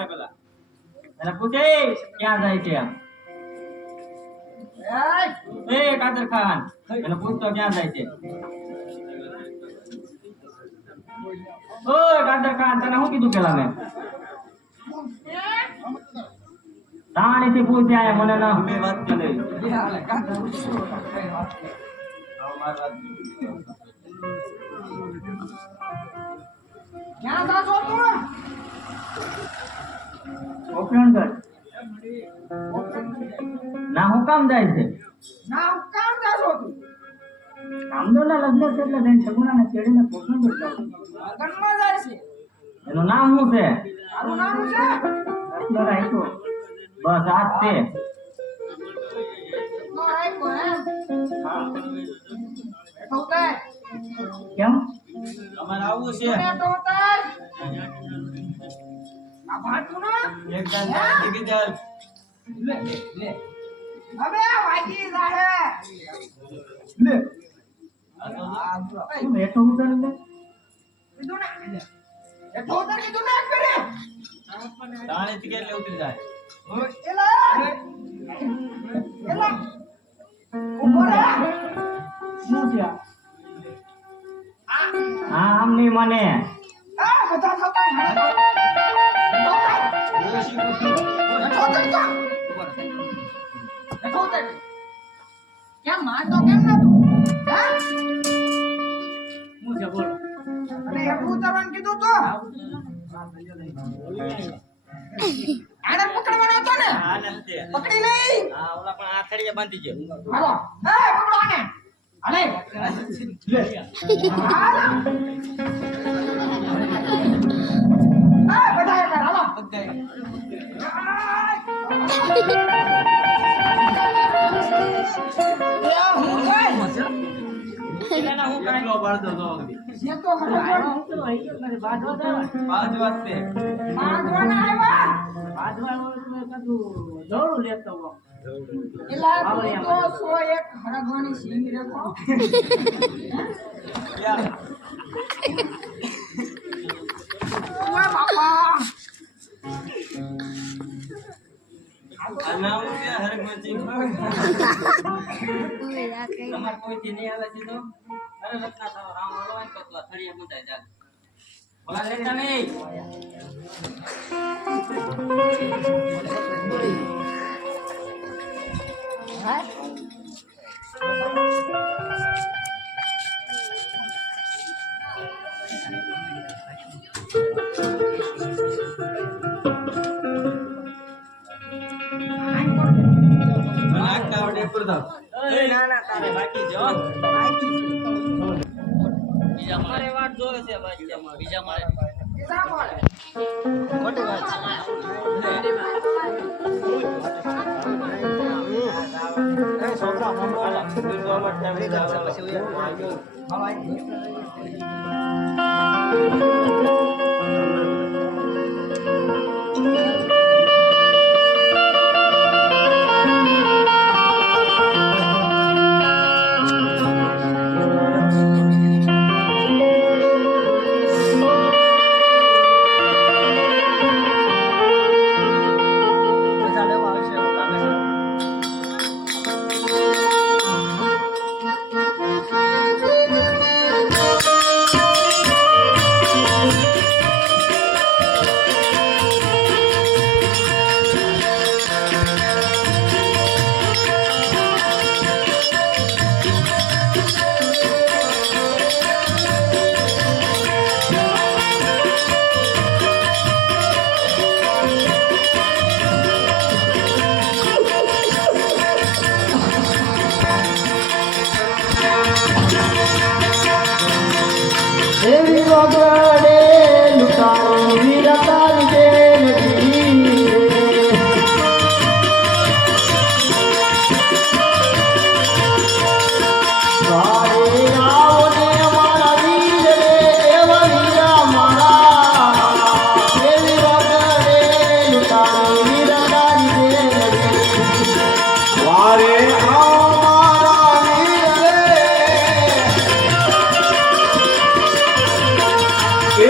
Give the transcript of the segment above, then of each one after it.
મને પેલા એને પૂછે ક્યાં જાય છે એ કાદર ખાન એને પૂછતો ક્યાં જાય છે ઓય કાદર ખાન તને શું કીધું પેલા મેં તાણી થી પૂછ આયા મને ના બે વાત કરે ક્યાં જાશો તું? ઓપનગર ના હું કામ જાય છે ના કામ જાશો તું? કામ તો ના લગ્ન છે એટલે જઈને સગુણાને છેડીને ઓપનગર જાઉં લગ્નમાં જાય છે. એનું નામ શું છે તારું નામ છે? એટલો રાખ્યો બસ આ જ છે નો રાખ્યો એમ? હા બેઠો ઉતાર. કેમ અમારે આવવું છે બેઠો ઉતાર. આ ભાટું ના? એક દાન ટિકિટ લે લે. હવે વાગી જાહે. લે તું બેઠો ઉતર લે કીધું ને લે. બેઠો ઉતાર કીધું ને એક ફેરે. તાણે ટિકિટ લે ઉતરી જાય એલા એલા ઉભો રહે. શું છે હા આમ નહીં મને આ બધા થતા હે. બેઠો ઉતાર તો. બેઠો ઉતાર. કેમ મારતો કેમ ના તું? હા? શું છે બોલો અને એટલું ઉતારવાનું કીધું તો આને પકડવાનો હતો ને? આ નથી પકડી લઈ. આ ઓલા પણ આ થળીએ બાંધી ગયો હાલો એ પકડો આને. હાલે લે હાલો એ બધા એક હાલો એના હું કાંઈ બાળતો તો જે તો હરગોન બાંધવાના આવ્યા. એલા તું તો 101 હરગવાની સિંગ રેખો. ઓય બાપા અનાઉ કે હરગવતી તમાર કોઈથી નહીં આવે છે તો અરે રત્ના તારો રામ હળવાઈ તો તું થળીએ મુંડાઈ જા બોલા લેતા નહીં નાખતા વડે પ્રતાપ એ ના ના તારે બાકી જો બીજા મારે વાત જોવે છે બાકી બીજા મારે કેસા મળે મોટી વાત છે એ છોકરા મમ્મા બીજો મત તમે જાવ પછી એવી વગડે લુટારો વીરતા દે નથી વારે આવો ને અમારા વીર રે એવા વીરા મારા એવી વગડે લુટારો વીરતા દે નથી વારે આવો મારા વીર રે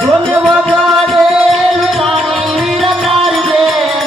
જોને વગાડે લૂંટાણી વીરતારી બેન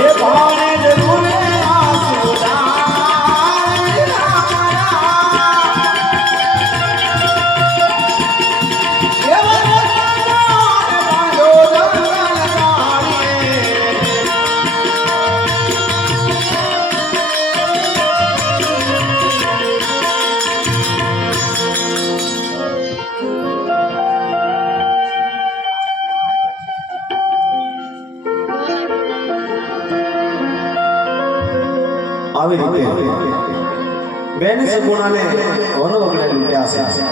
એ ભાણે જરૂર આવી રીતે બેન સગુણાને વનો વગડે લૂંટ્યા છે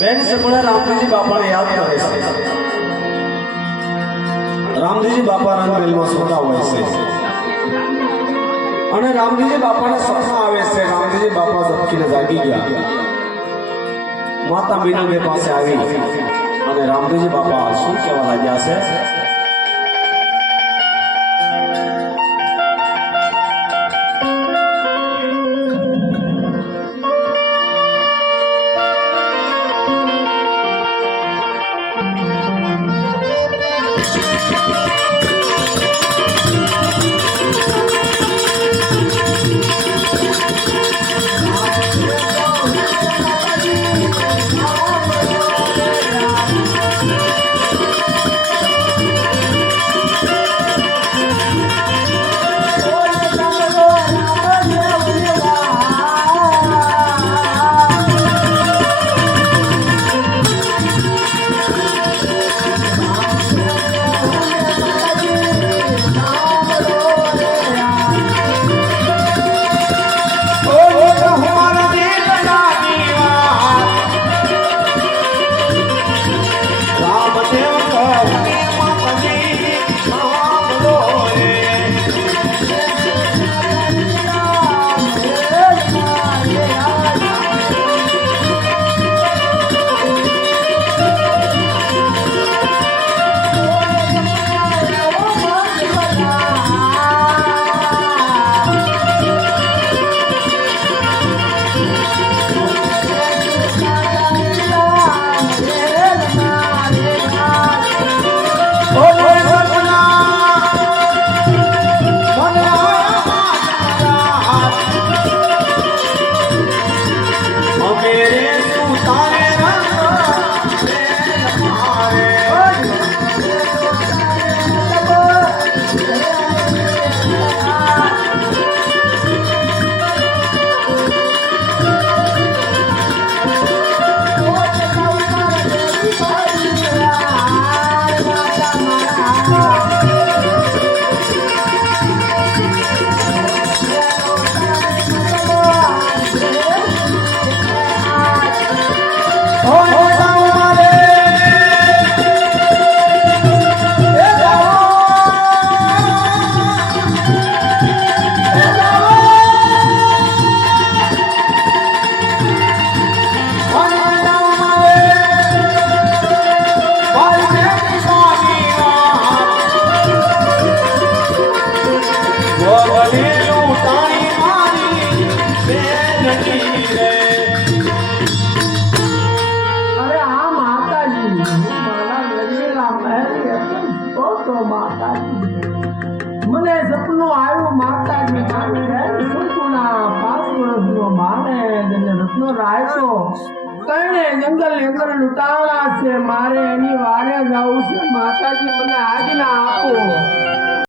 બેન સગુણા રામજીજી બાપાને યાદ કરે છે રામજીજી બાપા રંગમહેલમાં સૂતા હોય છે અને રામજીજી બાપાને સપના આવે છે રામજીજી બાપા ઝબકીને જાગી ગયા માતા મીનાબેન પાસે આવી અને રામજીજી બાપા શું કહેવા લાગ્યા છે મને સપનું આવ્યું માતાજી મારી બેન સુકુના 5 વર્ષનો માને જેને રત્નો રાખ્યો કઈને જંગલ ની અંદર લૂંટાણા છે મારે એની વારે જવું છે માતાજી મને આજ્ઞા આપો